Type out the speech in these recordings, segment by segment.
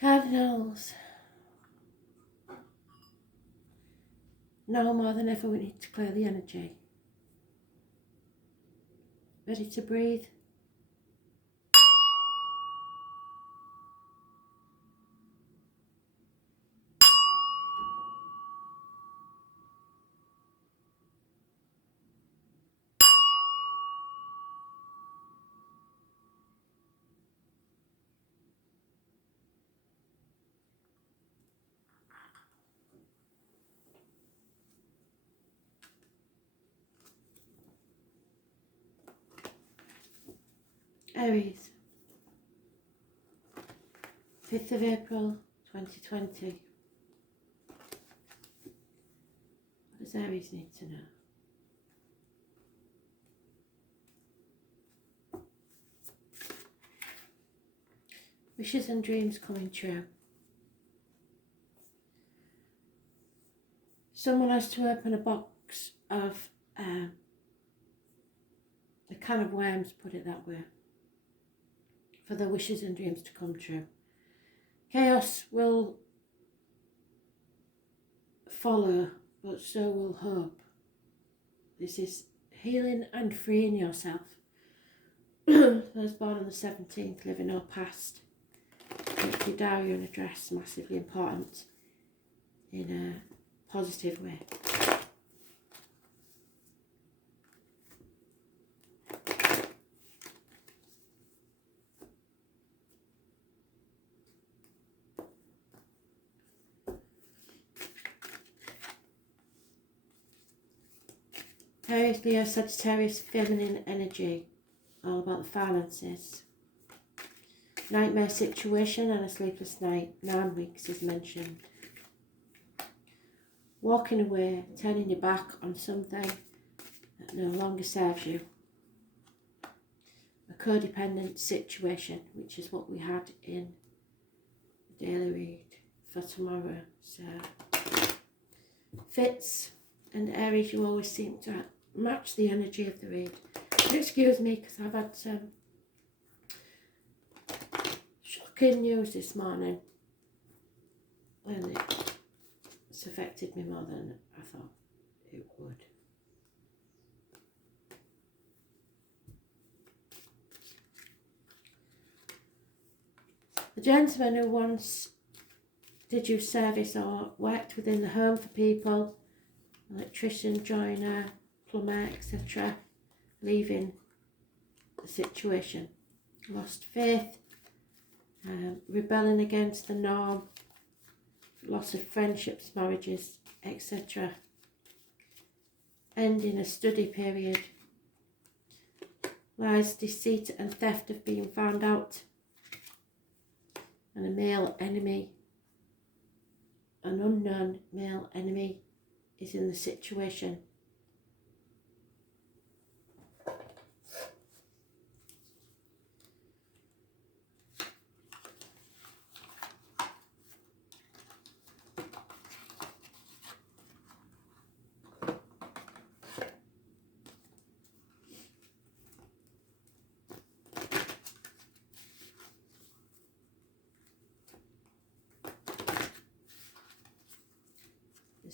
Cardinals. Now more than ever we need to clear the energy. Ready to breathe? Aries, 5th of April 2020. What does Aries need to know? Wishes and dreams coming true. Someone has to open a box of a can of worms, put it that way, for their wishes and dreams to come true. Chaos will follow, but so will hope. This is healing and freeing yourself. Those born on the 17th, living or past. Make your diary and address massively important in a positive way. Aries, Leo, Sagittarius, feminine energy, all about the finances. Nightmare situation and a sleepless night, 9 weeks is mentioned. Walking away, turning your back on something that no longer serves you. A codependent situation, which is what we had in the daily read for tomorrow. So, Fitz and Aries, you always seem to match the energy of the read. Excuse me, because I've had some shocking news this morning, and it's affected me more than I thought it would. The gentleman who once did you service or worked within the home for people, electrician, joiner, plumber, etc., leaving the situation. Lost faith, rebelling against the norm, loss of friendships, marriages, etc. Ending a study period. Lies, deceit and theft of being found out. And a male enemy, an unknown male enemy, is in the situation.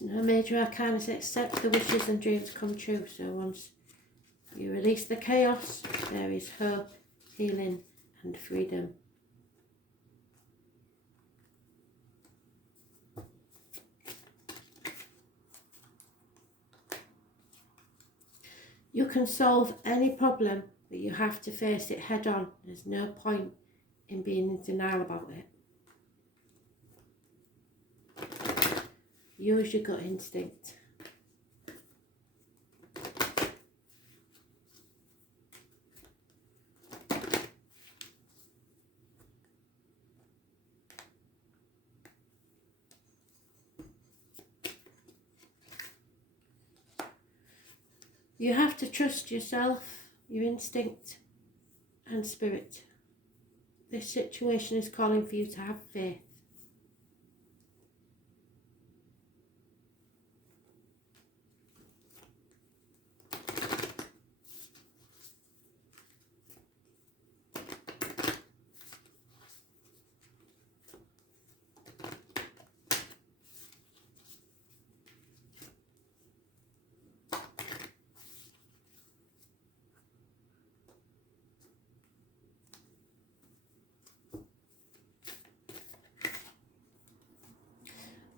There's no major arcanas except the wishes and dreams come true. So once you release the chaos, there is hope, healing and freedom. You can solve any problem, but you have to face it head on. There's no point in being in denial about it. Use your gut instinct. You have to trust yourself, your instinct and spirit. This situation is calling for you to have faith.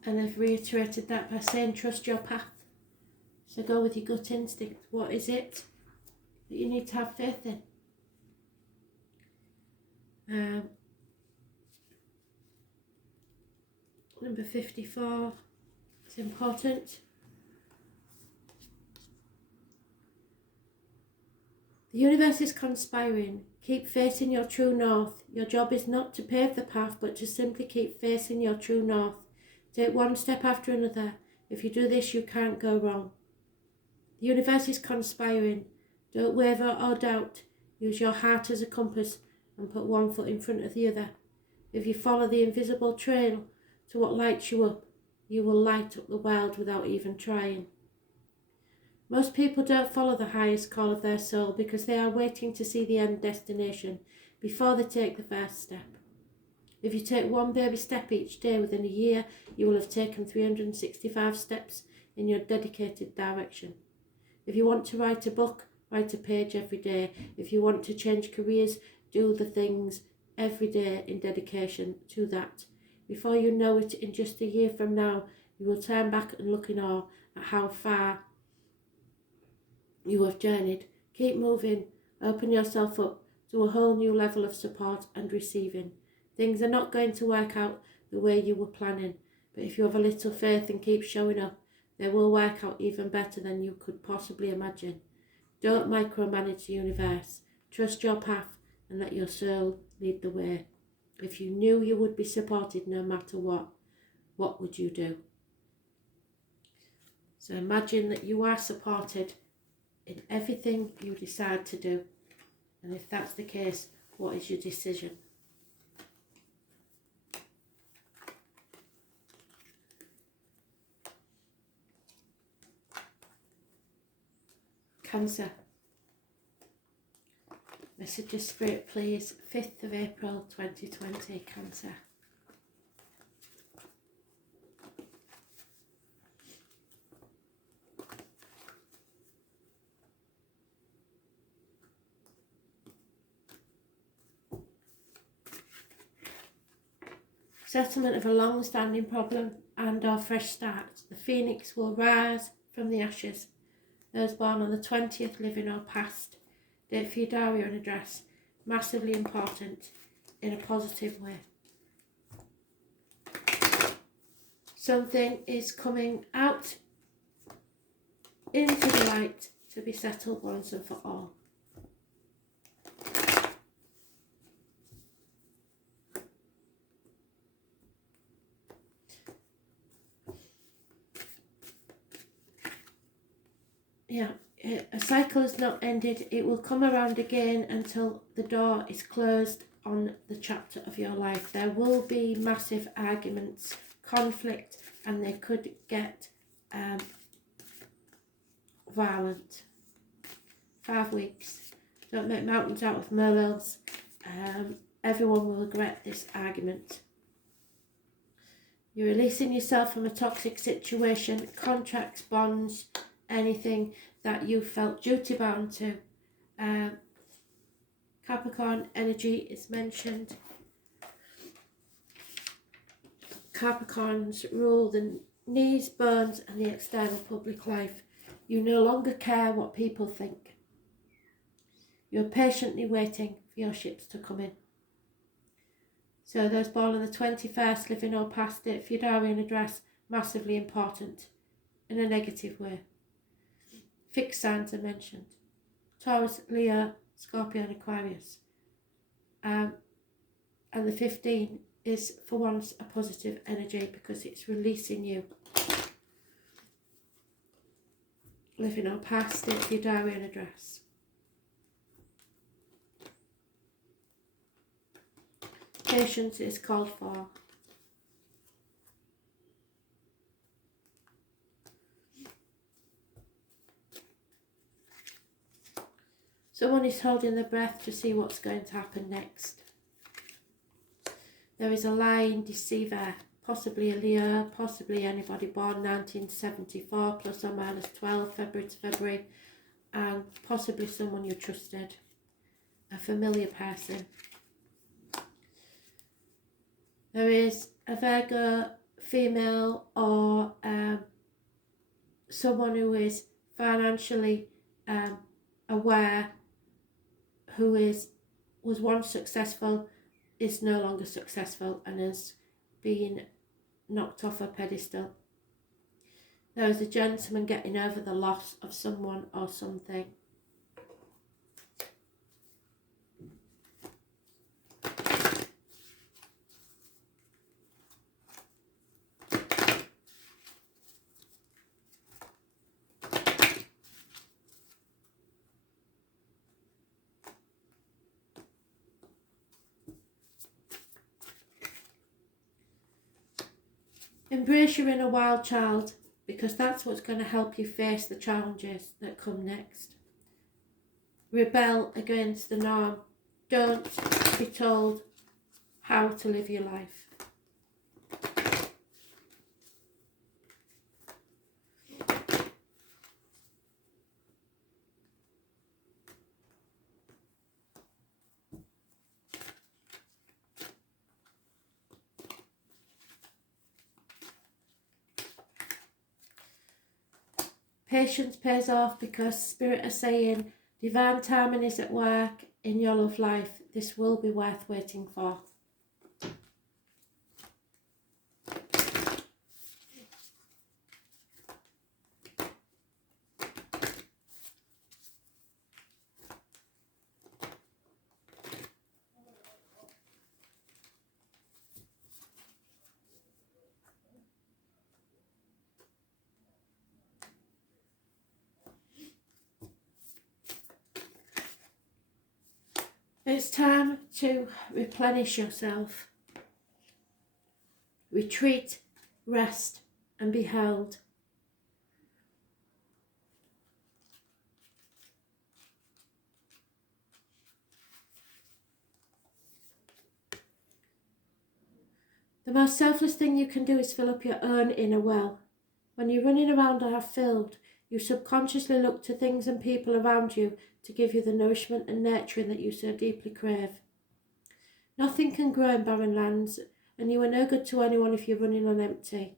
And I've reiterated that by saying trust your path. So go with your gut instinct. What is it that you need to have faith in? Number 54, it's important. The universe is conspiring. Keep facing your true north. Your job is not to pave the path, but to simply keep facing your true north. Take one step after another. If you do this, you can't go wrong. The universe is conspiring. Don't waver or doubt. Use your heart as a compass and put one foot in front of the other. If you follow the invisible trail to what lights you up, you will light up the world without even trying. Most people don't follow the highest call of their soul because they are waiting to see the end destination before they take the first step. If you take one baby step each day within a year, you will have taken 365 steps in your dedicated direction. If you want to write a book, write a page every day. If you want to change careers, do the things every day in dedication to that. Before you know it, in just a year from now, you will turn back and look in awe at how far you have journeyed. Keep moving. Open yourself up to a whole new level of support and receiving. Things are not going to work out the way you were planning, but if you have a little faith and keep showing up, they will work out even better than you could possibly imagine. Don't micromanage the universe. Trust your path and let your soul lead the way. If you knew you would be supported no matter what would you do? So imagine that you are supported in everything you decide to do. And if that's the case, what is your decision? Cancer. Message of Spirit, please. 5th of April 2020, Cancer. Settlement of a long-standing problem and or fresh start. The phoenix will rise from the ashes. Those born on the 20th, living or past. Date for your diary and address. Massively important in a positive way. Something is coming out into the light to be settled once and for all. Yeah, a cycle has not ended. It will come around again until the door is closed on the chapter of your life. There will be massive arguments, conflict, and they could get violent. 5 weeks. Don't make mountains out of molehills. Everyone will regret this argument. You're releasing yourself from a toxic situation, contracts, bonds, anything that you felt duty bound to. Capricorn energy is mentioned. Capricorns rule the knees, bones and the external public life. You no longer care what people think. You're patiently waiting for your ships to come in. So those born on the 21st, living or past, date for your diary and address, massively important in a negative way. Fixed signs are mentioned. Taurus, Leo, Scorpio and Aquarius. And the 15 is for once a positive energy because it's releasing you. Living or past, date for your diary and address. Patience is called for. Someone is holding their breath to see what's going to happen next. There is a lying deceiver, possibly a Leo, possibly anybody born 1974, plus or minus 12, February to February, and possibly someone you trusted, a familiar person. There is a Virgo female or someone who is financially aware, who was once successful, is no longer successful and has been knocked off a pedestal. There is a gentleman getting over the loss of someone or something. Embrace your inner wild child, because that's what's going to help you face the challenges that come next. Rebel against the norm. Don't be told how to live your life. Patience pays off, because Spirit are saying divine timing is at work in your love life. This will be worth waiting for. It's time to replenish yourself. Retreat, rest, and be held. The most selfless thing you can do is fill up your own inner well. When you're running around half filled, you subconsciously look to things and people around you to give you the nourishment and nurturing that you so deeply crave. Nothing can grow in barren lands, and you are no good to anyone if you're running on empty.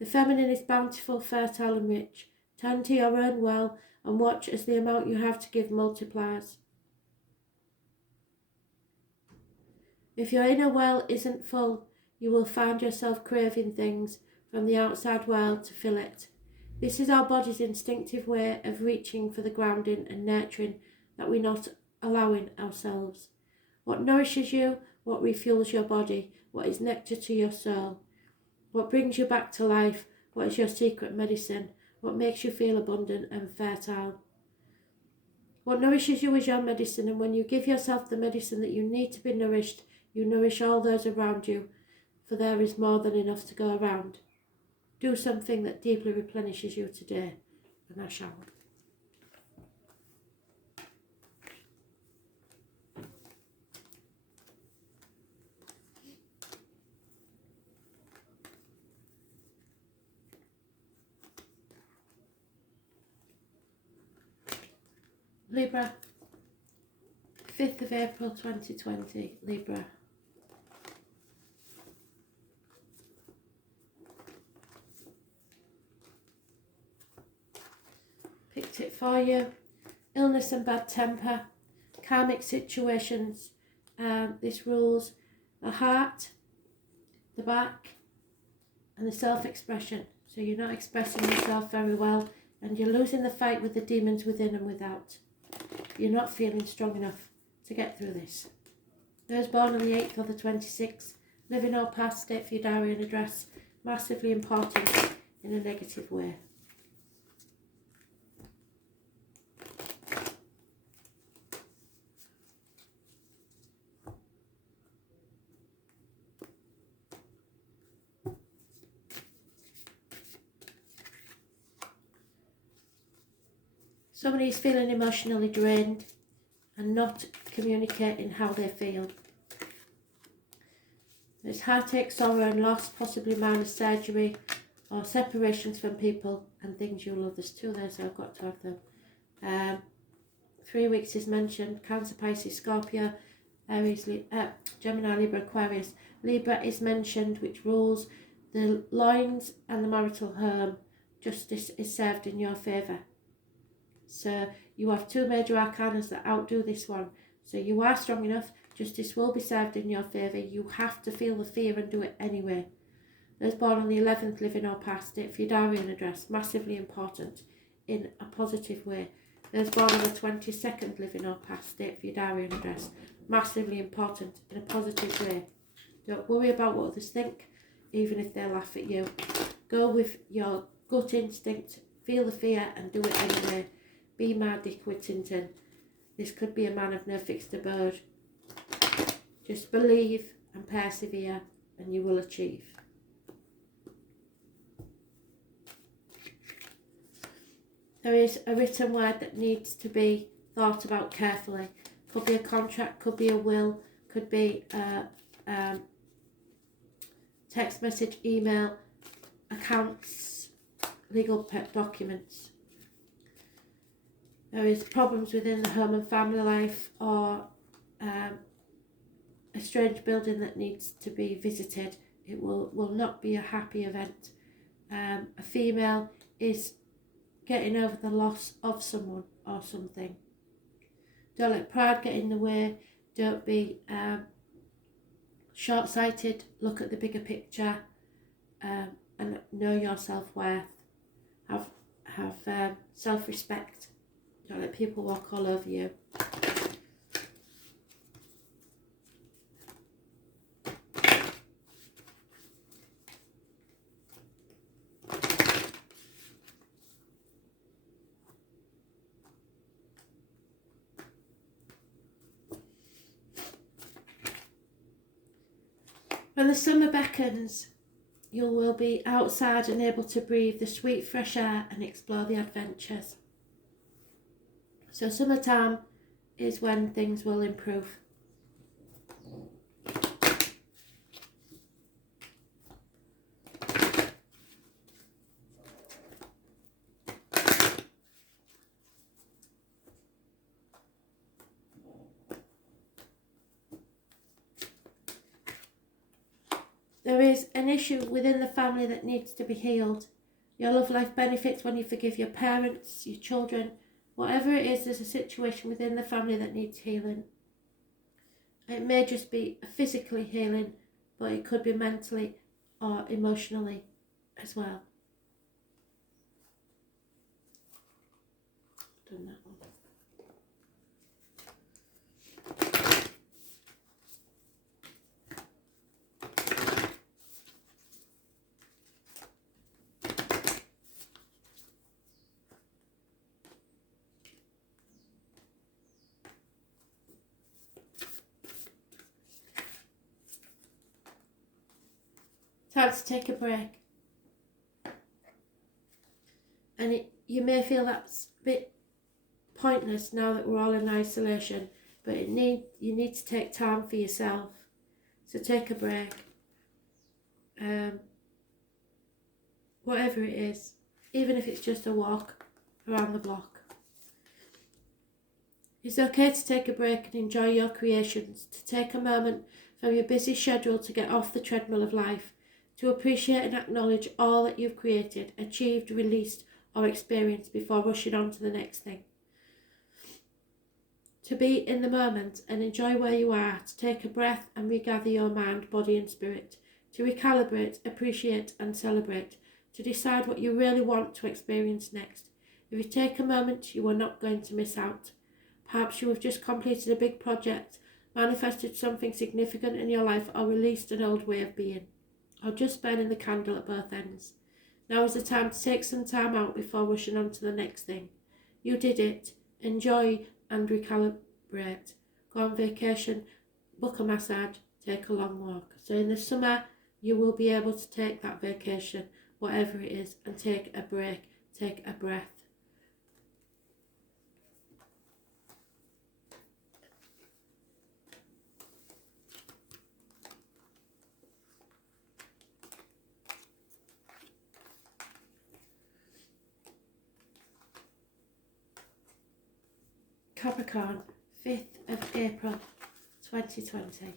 The feminine is bountiful, fertile and rich. Tend to your own well and watch as the amount you have to give multiplies. If your inner well isn't full, you will find yourself craving things from the outside world to fill it. This is our body's instinctive way of reaching for the grounding and nurturing that we're not allowing ourselves. What nourishes you, what refuels your body, what is nectar to your soul, what brings you back to life, what is your secret medicine, what makes you feel abundant and fertile. What nourishes you is your medicine, and when you give yourself the medicine that you need to be nourished, you nourish all those around you, for there is more than enough to go around. Do something that deeply replenishes you today, and I shall. Libra, 5th of April 2020, Libra. Picked it for you. Illness and bad temper, karmic situations. This rules the heart, the back, and the self-expression. So you're not expressing yourself very well, and you're losing the fight with the demons within and without. You're not feeling strong enough to get through this. Those born on the 8th or the 26th, living or past, state for your diary and address. Massively important in a negative way. Somebody is feeling emotionally drained and not communicating how they feel. There's heartache, sorrow and loss, possibly minor surgery or separations from people and things you love. There's two there, so I've got to have them. 3 weeks is mentioned. Cancer, Pisces, Scorpio, Aries, Gemini, Libra, Aquarius. Libra is mentioned, which rules The loins and the marital home, justice is served in your favour. So you have two major arcanas that outdo this one. So you are strong enough. Justice will be served in your favour. You have to feel the fear and do it anyway. Those born on the 11th, living or past, date for your diary and address, massively important in a positive way. Those born on the 22nd, living or past, date for your diary and address, massively important in a positive way. Don't worry about what others think, even if they laugh at you. Go with your gut instinct, feel the fear and do it anyway. Be mad, Dick Whittington. This could be a man of no fixed abode. Just believe and persevere and you will achieve. There is a written word that needs to be thought about carefully. Could be a contract, could be a will, could be a text message, email, accounts, legal documents. There is problems within the home and family life, or a strange building that needs to be visited. It will not be a happy event. A female is getting over the loss of someone or something. Don't let pride get in the way. Don't be short-sighted. Look at the bigger picture and know your self-worth. Have self-respect. Don't let people walk all over you. When the summer beckons, you will be outside and able to breathe the sweet fresh air and explore the adventures. So summertime is when things will improve. There is an issue within the family that needs to be healed. Your love life benefits when you forgive your parents, your children. Whatever it is, there's a situation within the family that needs healing. It may just be physically healing, but it could be mentally or emotionally as well. Done that one. Time to take a break. And you may feel that's a bit pointless now that we're all in isolation, but you need to take time for yourself. So take a break. Whatever it is, even if it's just a walk around the block. It's okay to take a break and enjoy your creations, to take a moment from your busy schedule to get off the treadmill of life, to appreciate and acknowledge all that you've created, achieved, released, or experienced before rushing on to the next thing. To be in the moment and enjoy where you are, to take a breath and regather your mind, body and spirit, to recalibrate, appreciate and celebrate, to decide what you really want to experience next. If you take a moment, you are not going to miss out. Perhaps you have just completed a big project, manifested something significant in your life, or released an old way of being, or just burning the candle at both ends. Now is the time to take some time out before rushing on to the next thing. You did it. Enjoy and recalibrate. Go on vacation, book a massage, take a long walk. So in the summer, you will be able to take that vacation, whatever it is, and take a break, take a breath. Capricorn, 5th of April 2020.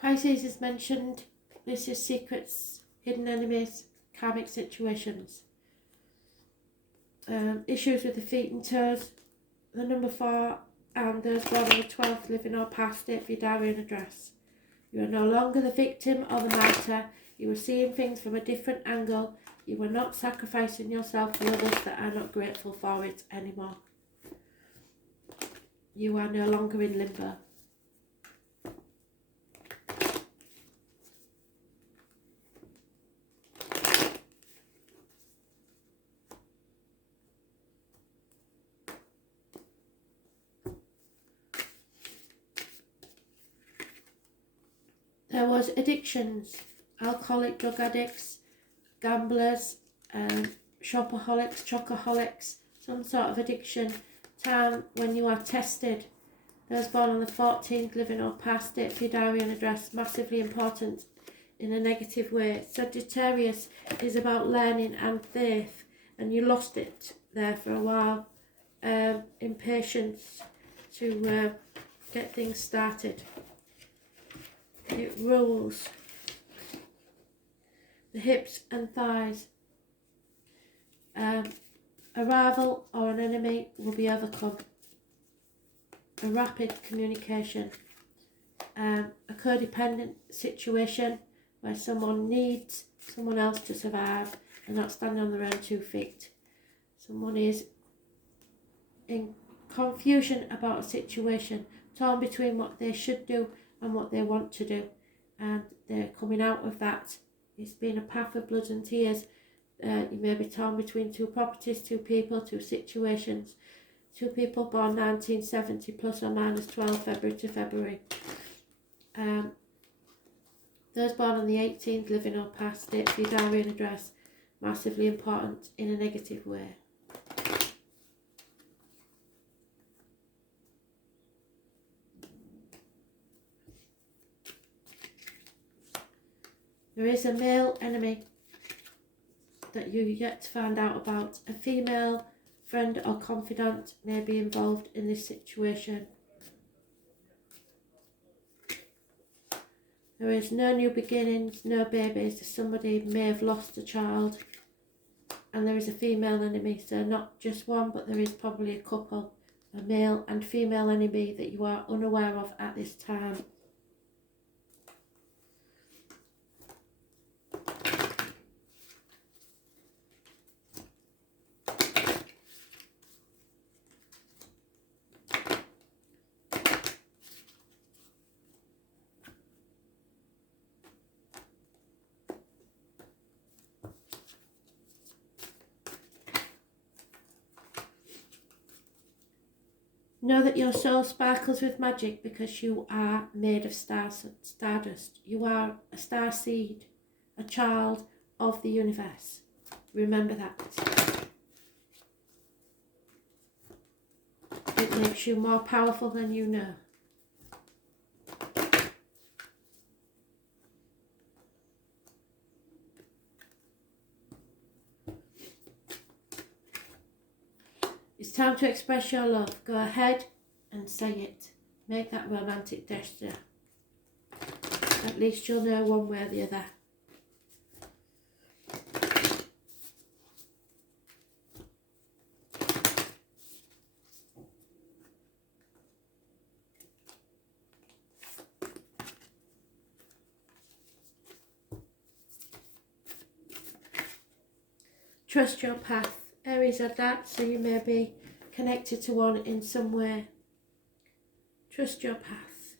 Pisces is mentioned. This is secrets, hidden enemies, karmic situations. Issues with the feet and toes. The number 4 and those born on the 12th living or past it for your diary and address. You are no longer the victim or the martyr. You are seeing things from a different angle. You are not sacrificing yourself for others that are not grateful for it anymore. You are no longer in limbo. There was addictions, alcoholic, drug addicts, gamblers, shopaholics, chocoholics, some sort of addiction. Time when you are tested. Those born on the 14th, living or past it for your diary and address, massively important in a negative way. Sagittarius is about learning and faith, and you lost it there for a while. Impatience to get things started. It rules the hips and thighs. A rival or an enemy will be overcome. A rapid communication. A codependent situation where someone needs someone else to survive and not standing on their own 2 feet. Someone is in confusion about a situation, torn between what they should do and what they want to do, and they're coming out of that. It's been a path of blood and tears. You may be torn between 2 properties, 2 people, 2 situations. 2 people born 1970 plus or minus 12 February to February. Those born on the 18th, living or past it for your diary and address, massively important in a negative way. There is a male enemy that you yet to find out about. A female friend or confidant may be involved in this situation. There is no new beginnings, no babies. Somebody may have lost a child. And there is a female enemy, so not just one, but there is probably a couple. A male and female enemy that you are unaware of at this time. Know that your soul sparkles with magic because you are made of stardust. You are a star seed, a child of the universe. Remember that. It makes you more powerful than you know. It's time to express your love. Go ahead and say it. Make that romantic gesture. At least you'll know one way or the other. Trust your path. Aries had that, so you may be connected to one in some way. Trust your path.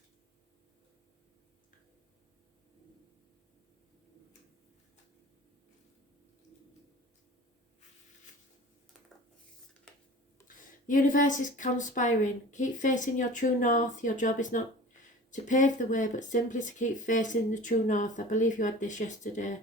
The universe is conspiring. Keep facing your true north. Your job is not to pave the way, but simply to keep facing the true north. I believe you had this yesterday.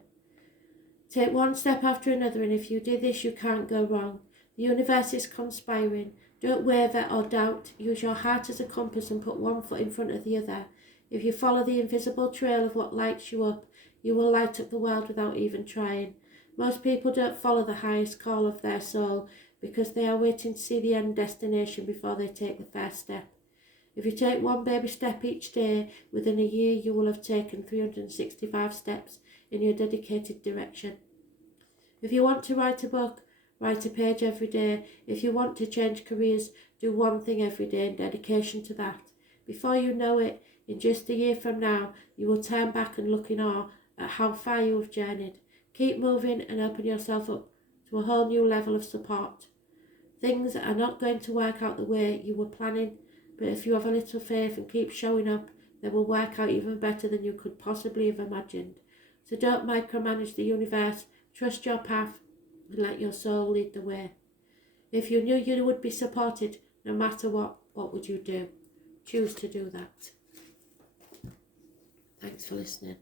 Take one step after another, and if you do this, you can't go wrong. The universe is conspiring. Don't waver or doubt. Use your heart as a compass and put one foot in front of the other. If you follow the invisible trail of what lights you up, you will light up the world without even trying. Most people don't follow the highest call of their soul because they are waiting to see the end destination before they take the first step. If you take one baby step each day, within a year you will have taken 365 steps in your dedicated direction. If you want to write a book, write a page every day. If you want to change careers, do one thing every day in dedication to that. Before you know it, in just a year from now, you will turn back and look in awe at how far you have journeyed. Keep moving and open yourself up to a whole new level of support. Things are not going to work out the way you were planning, but if you have a little faith and keep showing up, they will work out even better than you could possibly have imagined. So don't micromanage the universe, trust your path and let your soul lead the way. If you knew you would be supported no matter what would you do? Choose to do that. Thanks for listening.